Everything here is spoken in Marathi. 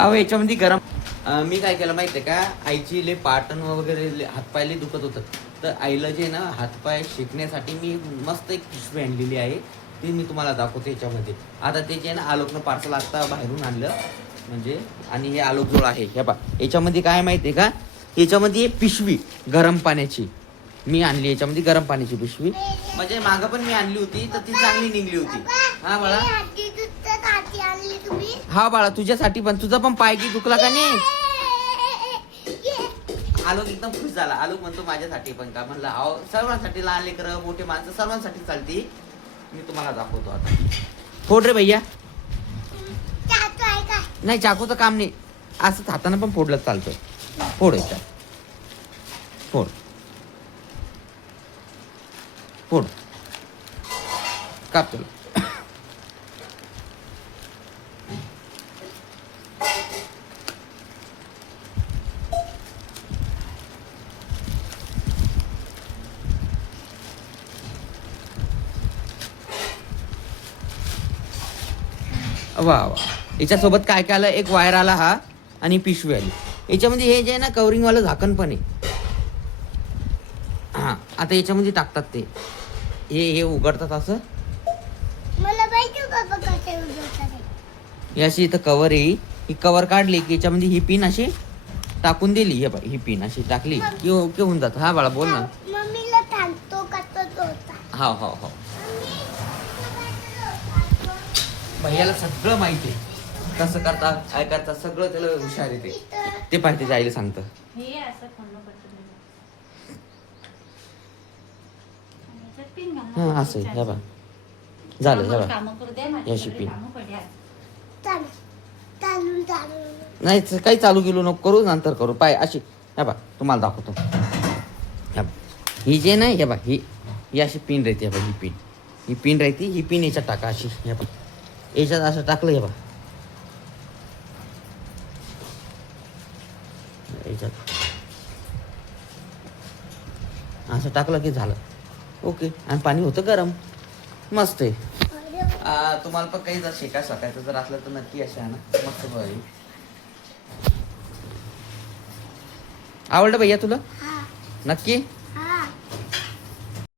अहो याच्यामध्ये गरम मी काय केलं माहिती आहे का, आईची ले पाटण वगैरे हातपायले दुखत होतं, तर आईला जे ना हातपाय शिकण्यासाठी मी मस्त एक पिशवी आणलेली आहे, ती मी तुम्हाला दाखवतो याच्यामध्ये. आता ते जे ना आलोकनं पार्सल आता बाहेरून आणलं म्हणजे, आणि हे आलोकजवळ आहे. हे बा याच्यामध्ये काय माहिती आहे का, याच्यामध्ये पिशवी गरम पाण्याची मी आणली, याच्यामध्ये गरम पाण्याची पिशवी. म्हणजे मागं पण मी आणली होती तर ती चांगली निघली होती. हा बाळा, हा बाळा तुझ्यासाठी पण, तुझा पण पाय की दुखला का नाही. आलोक एकदम खुश झाला. आलोक म्हणतो माझ्यासाठी पण का, म्हणलं अहो सर्वांसाठी, लहान लेकरं मोठे माणसं सर्वांसाठी चालती. मी तुम्हाला दाखवतो आता. फोड रे भैया. नाही चाकूचं काम नाही, असंच हातानं पण फोडलं चालतं. फोड याच्या, फोड फोड, काप तुला. वा वा, याच्यासोबत काय काय आलं, एक वायर आला हा, आणि पिशवी आली. याच्यामध्ये हे जे आहे ना कवरिंगवालं झाकण पण आहे. हां, आता याच्यामध्ये टाकतात ते, हे उघडतात असं. मला माहिती बाबा कसे उघडतात. ही अशी इथं कवर आहे, ही कवर काढली की याच्यामध्ये ही पिन अशी टाकून दिली. हे बघ, ही पिन अशी टाकली की ओके होऊन जात. हा बाळा बोल ना. मम्मीला सांगतो कसं होता. हा हो हो, भैयाला सगळं माहिती आहे, कसं करतात काय करतात सगळं, त्याला हुशार येते. ते पाहिजे जायला सांगतं. हा असं आहे. हे बघ झालं, हे बघ याशी पिन. नाही काही चालू गेलो नको करू, नंतर करू. पाय अशी, हे बघ तुम्हाला दाखवतो. हे बघ, ही जे नाही, हे बघ ही अशी पिन राहते. हे बघ ही पिन राहते, ही पिन याच्यात टाका अशी. हे बघ याच्यात असं टाकलं, हे बघ याच्यात असं टाकलं की झालं ओके. आणि पाणी होतं गरम, मस्त आहे. तुम्हाला पण काही जर शेका सकायचं जर असलं तर नक्की अशा ना, मस्त बघायला. आवडलं भैया तुला? नक्की.